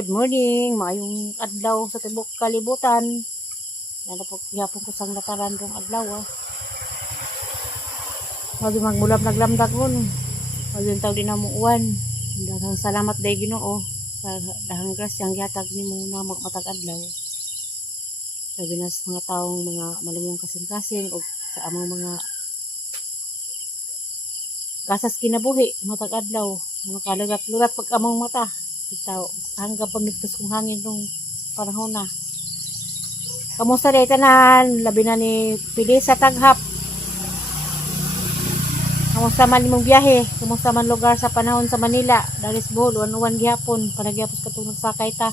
Good morning, maayong adlaw sa tibok kalibutan. Nanapok yapon ko sang lataran rong adlaw. Wagi magmulab naglamdag nun. Wagi taw din na muuwan. Daghang salamat day Ginoo sa dahang grasyang gihatag nimo na matag adlaw. Sabi na sa mga taong mga malumong kasing-kasing o sa among mga kasas kinabuhi matag adlaw, mga kalurat-lurat pag among mata. Itaw, hanggang pamigtos kong hangin nung panahon na. Kamusta day tanan? Labi na ni Pili sa taghap. Kamusta man imong biyahe? Kamusta man lugar sa panahon sa Manila? Dalis Bohol, uwan gihapon. Panagyapos katong nagsakay ta.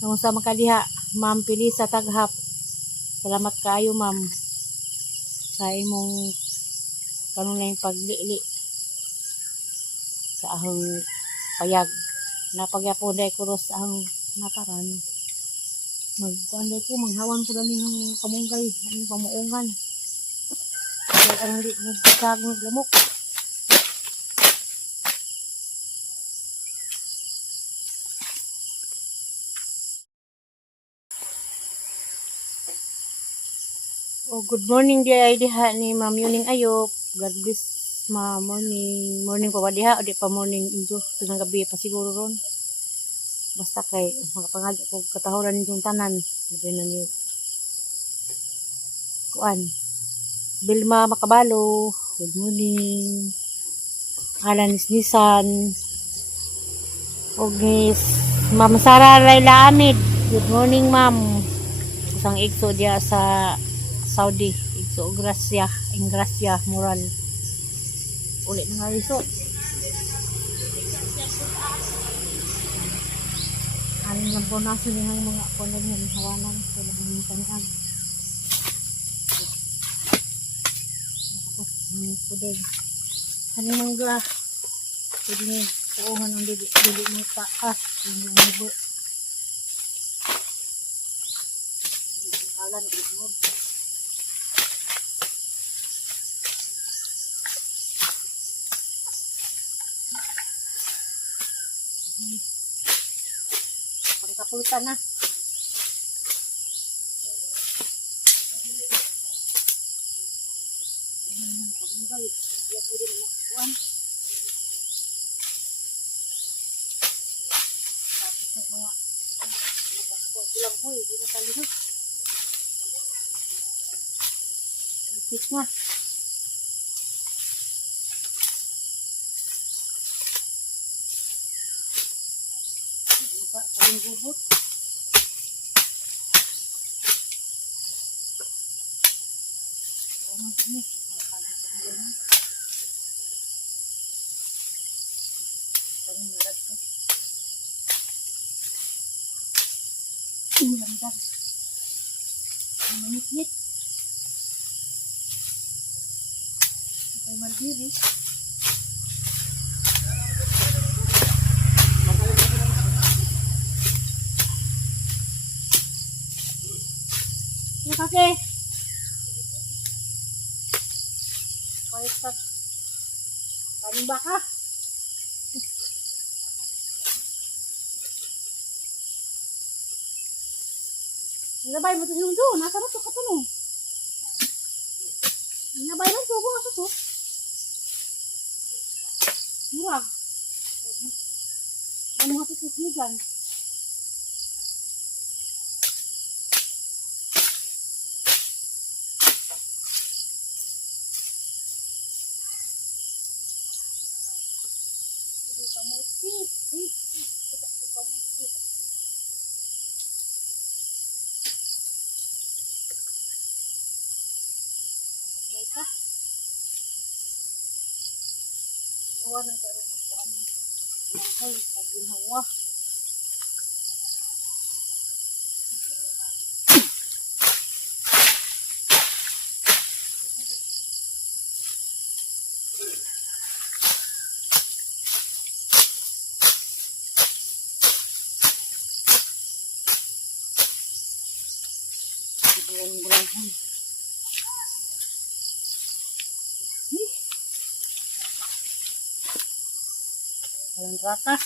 Kamusta man kadiha? Ma'am Pili sa taghap. Salamat kaayo ma'am sa imong kanunay paglili sa ahong payag. Napagyapon day kuros ang nataran. Magkuanday ko, manghawan ko dali ng kamunggay, ang pamuungan. Kaya ang di nagsasag ng lamok. Oh, good morning day diha ni Ma'am Yuning Ayop. God bless ma morning pa diha o di pa morning injo tunang gabi pa siguro ron. Basta kay makapangadyo ko katahuran yung tanan. Labi na ni kuan. Bilma Makabalo. Good morning. Alan Nisnisan. Ognis. Ma'am Sara Laila Amid. Good morning ma'am. Isang igso dia sa Saudi. Igso Ingracia Moral. Ulit na nga iso. Aling lang po nasa niyang mga kunan niya ng hawanan sa labing taniag. Nakapos ang pudeg. Kaning mangga. Pwede niya puungan ang dili mo taas. Yung libo. Yung kalan, itinod. Pangkapulta na. Tapos ng mga bulang ko, hindi na talihot. Ipit na. Kaling gubot. Ano sini? Kaling nalag to. Lamdag. Manit-nit. Ito'y mandiri. Kasi pag kaling baka nabay mo ito yung doon nasa ba ito katulong nabay mo ito kung asa ito murag ano nga ito mo dyan kamuti. Kita ko kamuti. Baika. Hawa ng karong magkuan. Ay, pag ginawa. Bulan-bulan. Walang rakas.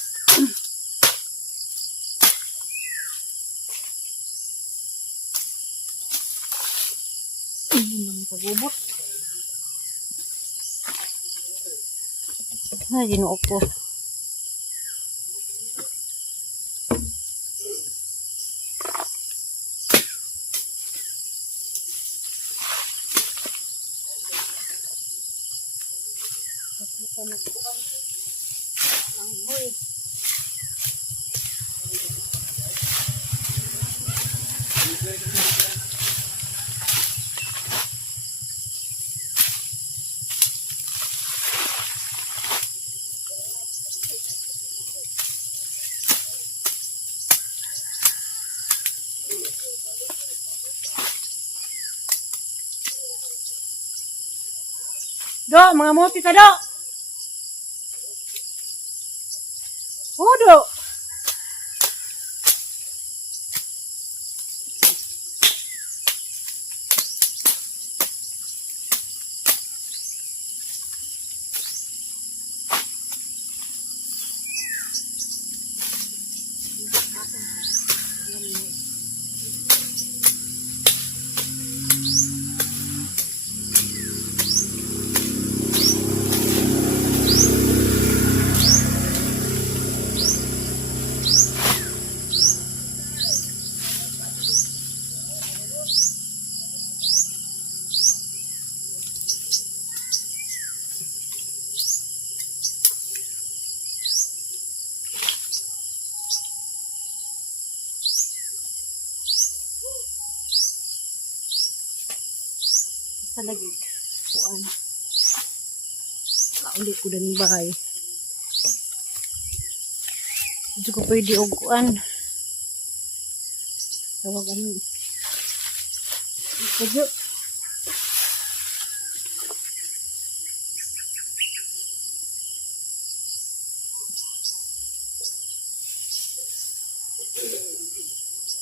Ang kagubot. Ay, ginoo ko. Kita nagkuhan. Ang huy. Do, mga muti ka do. Do. Sa lagi. Kuan. Kauli ko din bahay. Hindi ko pwede og kuan. Tawagan. Ito.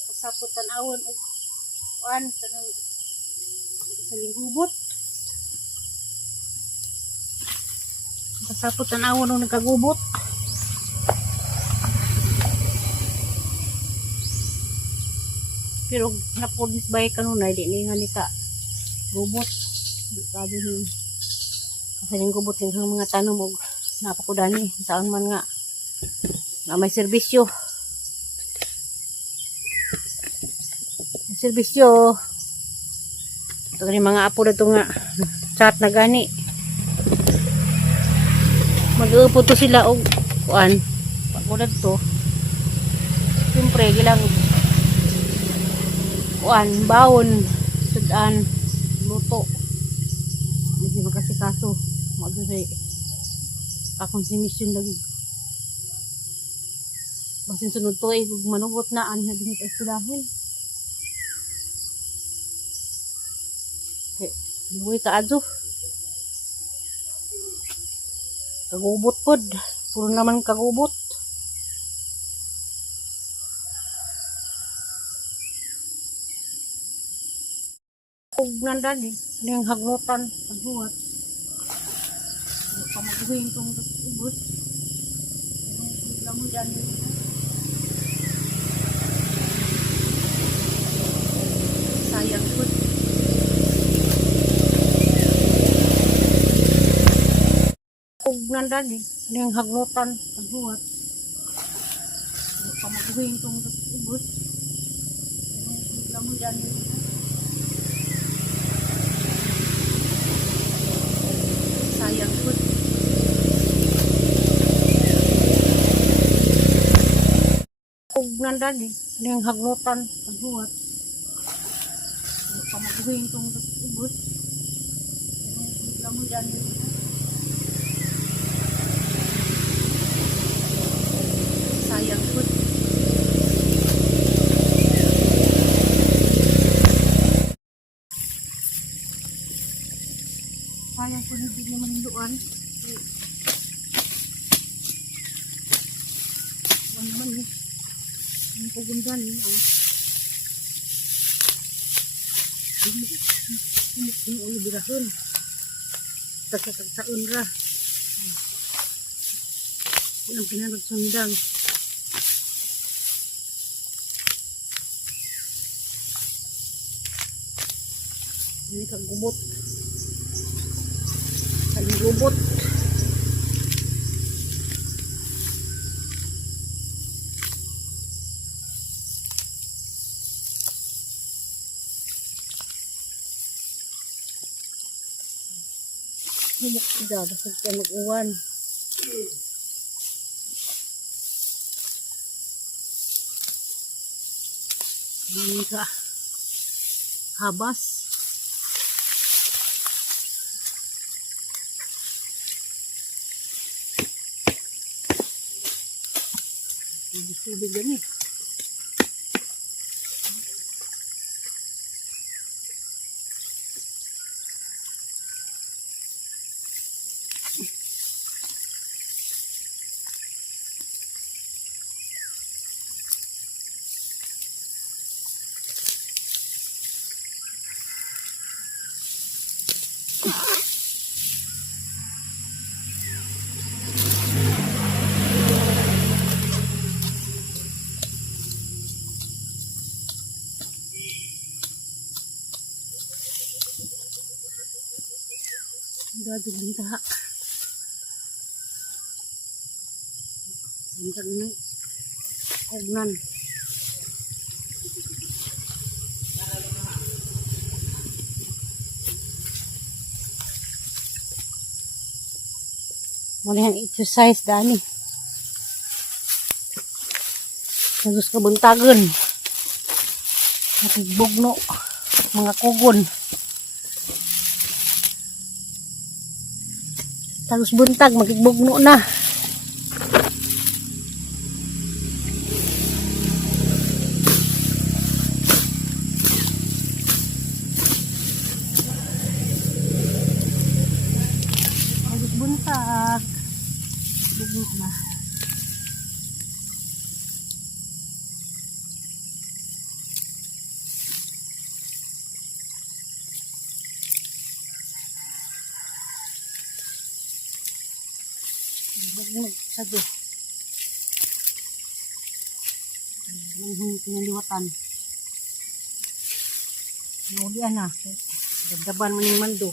Kasapot tanawon og kuan kanang sa linggubot. Kasapot tanawon og nagkagubot. Pero napodis bay kanunay di ni nga nika gubot. Sabi ni kasi yung gubot yung mga tanom og napakudani saan man nga na may serbisyo. Serbisyo. Ito rin mga apo na ito nga chat na gani. Mag-uupo to sila og kuan. Pagulad to. Siyempre gilang kuan, bawon, sudan, luto. Hindi makasikaso. Mag-uri. Kakonsumisyon lagi. Basin sunod to eh. Manugot na. Ano na din ito istilahin. Okay. Buhay ka adyo. Kagubot pod. Puro naman kagubot. Kung nandan eh. Yung hagnutan. Pagbuhat. Pamaguhin itong ubos. Yung lamang dyan dito. Sayang pod. Kung nandan eh. Yung hagnutan. Pagbuhat. Pamaguhin itong ubos. Yung lamang dyan dito. Sayang po. Kung nandan eh. Yung hagnutan. Pagbuhat. Pamaguhin itong ubos. Yung lamang dyan dito. Sayang po. Sayang po hindi naman hinduan. Ano naman eh. Ano po gundan eh. Ini ulo birahon. Tagsa-tagsaon ra. Walang pinanagsundang. Ini kagubot. Kagubot. Himok sida, basag ka mag-uwan. Ini ka habas. Tubig gani. Dagdag bintaha. Bintag ni ognan. Muli ang exercise dani. Terus kabuntagan. Nakigbugno mga kugon. Terus buntag makigbugno na. Terus buntag. Bugno na. Bugno saja. Nang pinaliwatan. Naulian na. Dagdaban mo ni mando.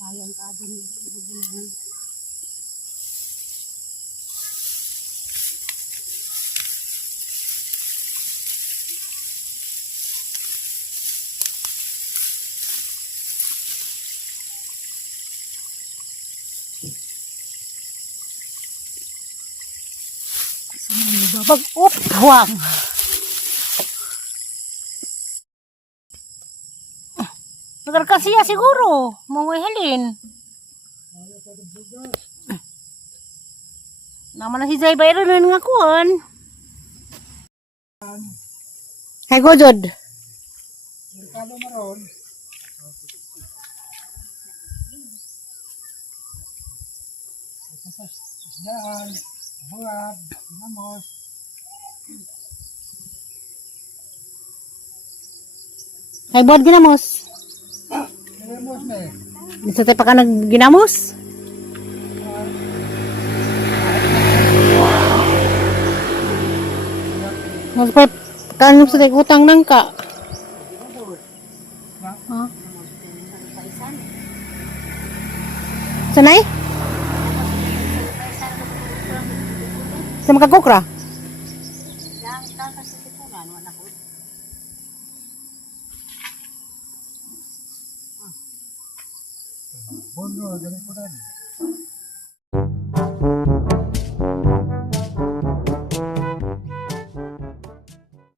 Sayang ka din. Babag-up hawang. Nagar kasiya siguro. Mga halin. Naman na si Zay Bayron na nga kuhan. Hay gojod. Merkado maron. Isdaan, buwad, namos. Hay buhat ginamos. Namos na eh. Bisa tayo pa ka nagginamos? Magpay kanong sa tayo utang nang ka. Ha? Sanay? Sa makakukra? Bono, ganun po na.